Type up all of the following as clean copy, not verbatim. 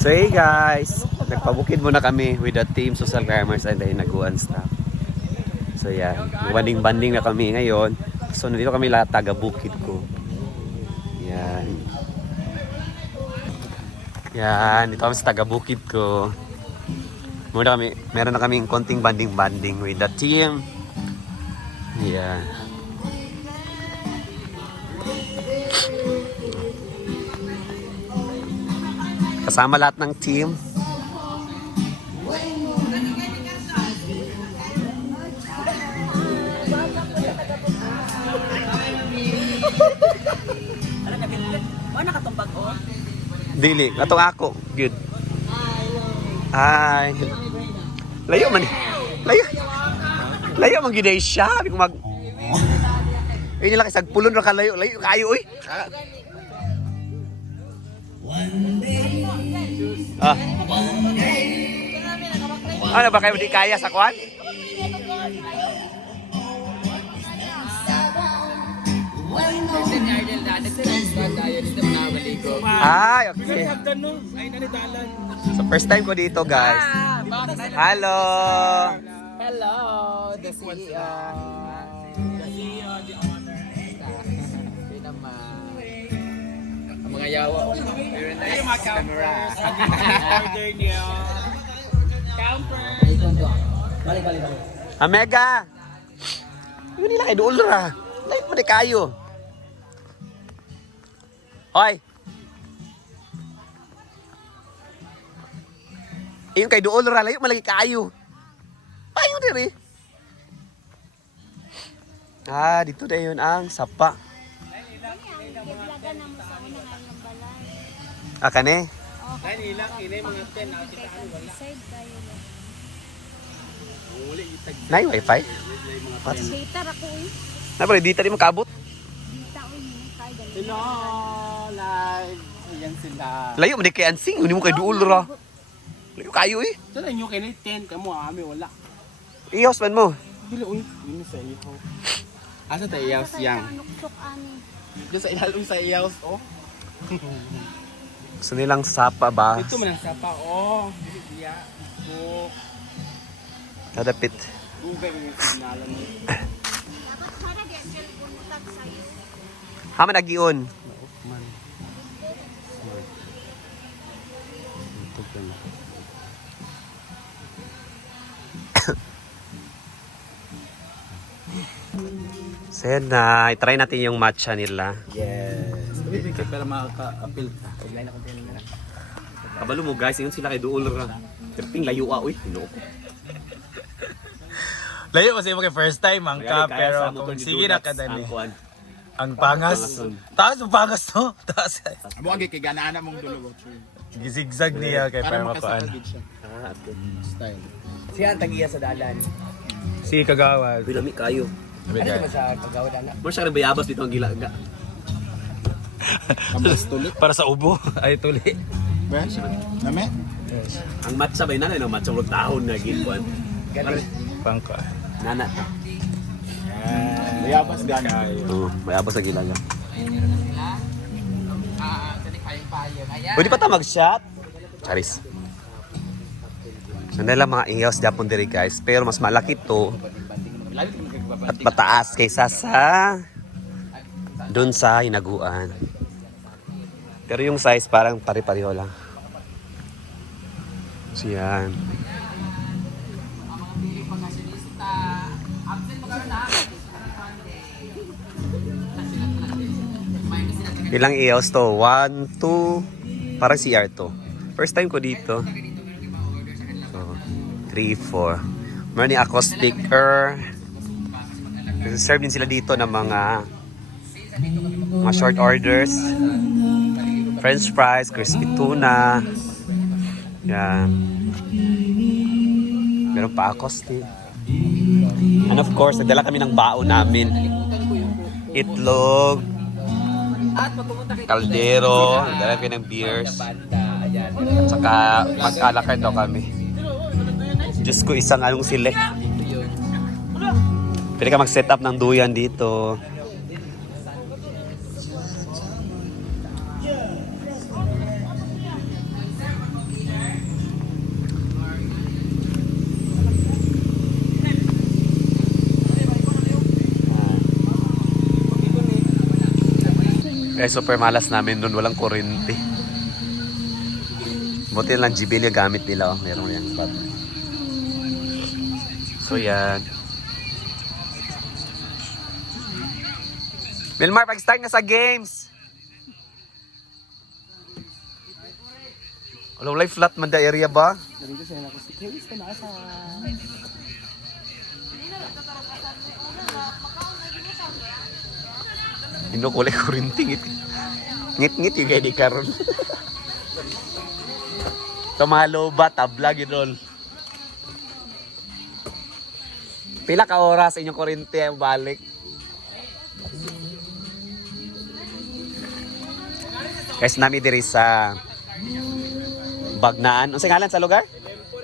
So hey guys, nagpabukid muna kami with the team social climbers and the Hinaguan staff. So yan, banding-banding na kami ngayon. So nandito kami lahat taga-bukid ko. Yan. Yan, dito kami sa taga-bukid ko. Meron na kaming konting banding-banding with the team. Yan. Kasama lahat ng team. Dili, atong ako. Good. Ay. Layo man. Layo man giday siya. Sabi ko mag ay nila kisag pulon ra ka layo kayo oy. Ah. Ano ba kayo di kaya sa kwan? Ay, okay. So first time ko dito, guys. Hello. Hello, the CEO. The CEO, the owner. Hindi naman. Ang mga yawa. Very nice camera. Order niyo. Camper. Balik. Amega. Yun nila kay duol ra. Lain mo di kayo. Hoy. Iyon kay duol ra layo malagi kayo. Payo diri. Ah, dito na yun ang sapa. Ah, kane? Nay, wifi? Data ako eh. Napala, dita di makabot? Data ko eh. Hello, live. Ayan sila. Layo, mali kay Ansing. Hindi mo kay duol ra. Layo kayo eh. Ito na nyo kayo 10. Kamu ami wala. Ihaws man mo. Dili, uy. Yun sa iyo. Asa tayo iyaws yang? Diyan sa ilalong sa iyaws, oh. Gusto nilang sapa ba? Ito man ang sapa, oh. Dili siya. Ito. Nadapit. Ugay yung signalan mo. Haman agion. Man. Ito ka na. Sen na, try natin yung matcha nila. Yes. Bibig ka para makaka-appeal ka. Kabalo mo guys, yun sila kay duol ra. Terping layo uy. Hino ko. Layo kasi mo kay first time ang ka, pero kung sige na ka dali. Ang pangas. Taas ang pangas to. Taas. Amo agi kay ganaan mong dulog. Zigzag niya kay para mapaan. Style. Siya ang tagiya sa dalan. Si Kagawad. Pinami kayo. Sabi ka. Sa kagawad anak? Mo siya rin bayabas dito ang gilaga. Kambas tulik. Para sa ubo. Ay tuli. Ba? Name? Ang matcha ba yun? No? Matcha mo tahon na gilpuan. Pangka. Nana. Mayabas gana. Oo, bayabas sa gilaga. Ayan. Pwede pa ta mag-shot? Charis. So nila mga ihaws Japon diri guys. Pero mas malaki to. At mataas kaysa sa doon sa Hinaguan. Pero yung size parang pare-pareho lang. So yan. Ilang ihaws to? 1, 2, parang CR to. First time ko dito. So, 3, 4. Meron yung acoustic serve din sila dito ng mga short orders. French fries, crispy tuna. Yan. Meron pa acoustic. And of course, nagdala kami ng baon namin. Itlog, kaldero, nagdala kami ng beers. At saka mag-alakay daw kami. Diyos ko, isang anong select. Pwede ka mag-set up ng duyan dito. Kaya super malas namin doon, walang kuryente. Buti lang GBL yung gamit nila. Oh. Meron yan spot. So yan. Milmar, pag-start na sa games! Alam, life flat man da area ba? Narito siya na ako. Kailis ka na sa... Hindi ko ulit kurinti. Ngit-ngit yung kaya di karon. Tumalo ba? Tabla, ginol. Pila ka oras inyong kurinti ang balik? Guys, nami diri sa Bagnaan. Unsay ngalan sa lugar?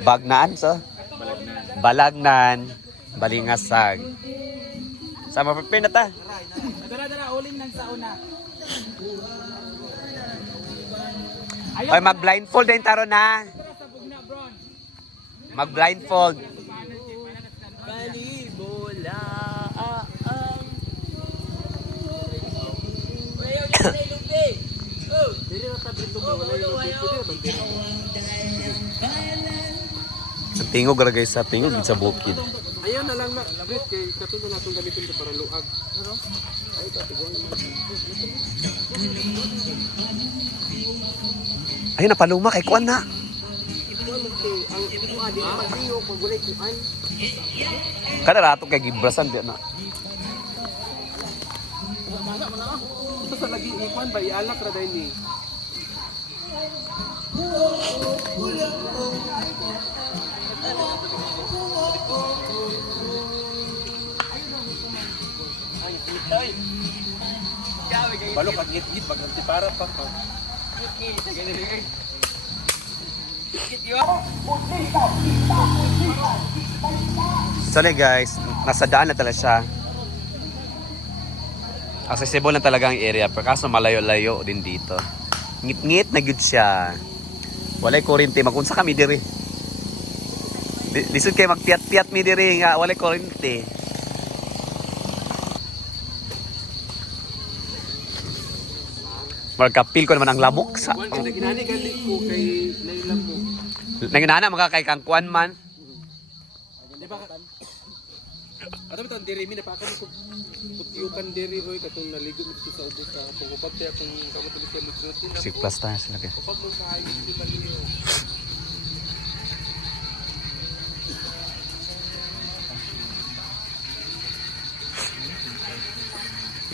Bagnaan so. Balagnan, Balingasag. Sama pa pinata. Dara, uling nang sauna. Ay, mag-blindfold din taro na. Mag-blindfold. Balibola. Ang tingog ra guys, sa tingog sa bukid. Ayaw na lang Brit kay katulad natong gamitin ko para luag. Ay katigon. Ay, napaluma kay kuan na. Ang kuan di pagbiyo pag walay kuan. Kada rato kay gibrasan di na. Ito sa lagi ikuan ba ialak ra dai ni. Balo pag git-git pag nagtipara pa ko. Sorry guys, nasa daan na talaga siya. Accessible na talaga ang area, pero kaso malayo-layo din dito. Ngit-ngit na good siya. Walay kuryente, magunsa kami diri. Lisod kayo magpiat-piat mi diri nga walay kuryente. Magkapil ko naman ang lamok sa... Kuan kay ginani gali ko kay nailam mo. Nanginana makakay kang kuan man. Di ba ka? Ato bitan diri mi napakan ko putiyukan diri oy katong naligo mi dito sa ubos sa pagubag tay akong kamatulis sa lututin na. 6 plus tayo sila kaya. Pag mo kaay di maliyo.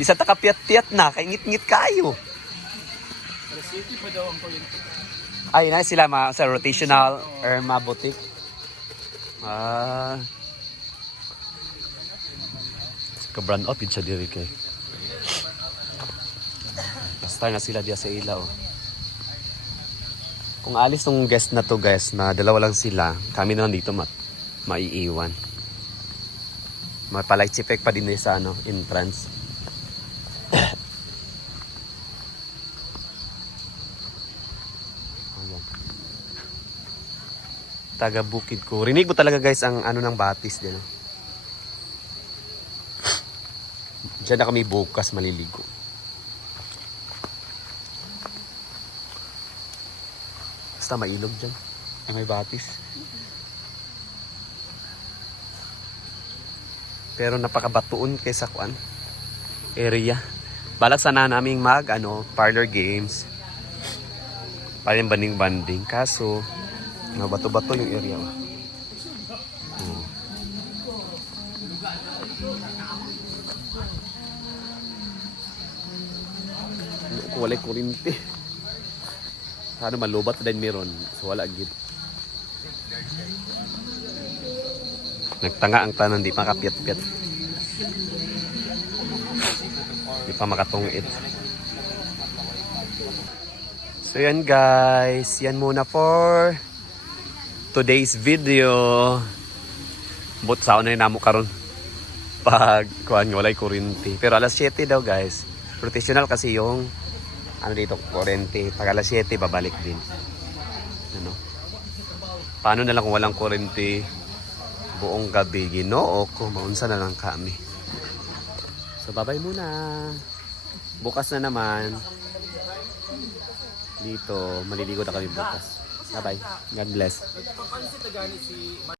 Isa ta kapiat-piat na, kay ngit-ngit kayo. City pa daw ang kuryente. Ay, na sila sa rotational Irma Boutique. Ka-brand out siya diri kay. Basta na sila diya sa ilaw. Kung alis tong guest na to guys, na dalawa lang sila, kami na lang dito maiiwan. Mapalight effect pa din sa entrance. Taga bukid ko. Rinig mo talaga guys ang ng batis din. Diyan na kami bukas maliligo. Basta mailog dyan. Ay may batis. Pero napakabatuon kaysa kuan area. Balak sana naming parlor games. Parang banding-banding. Kaso bato-bato yung area. Walay kuryente. Sana malubat din meron. So wala gid. Nagtanga ang tanan, di pa kapiat-piat. Di pa makatungit. So yan guys, yan muna for today's video. But sa na namo karon pag kuan walay kuryente. Pero alas 7 daw guys. Rotational kasi yung dito kuryente. Pag alas 7 babalik din. Paano na lang kung walang kuryente buong gabi? Ginoo ko, maunsa na lang kami. So bye-bye muna. Bukas na naman. dito. Maliligo na kami bukas. Bye-bye. God bless. Nagpapansin na gani si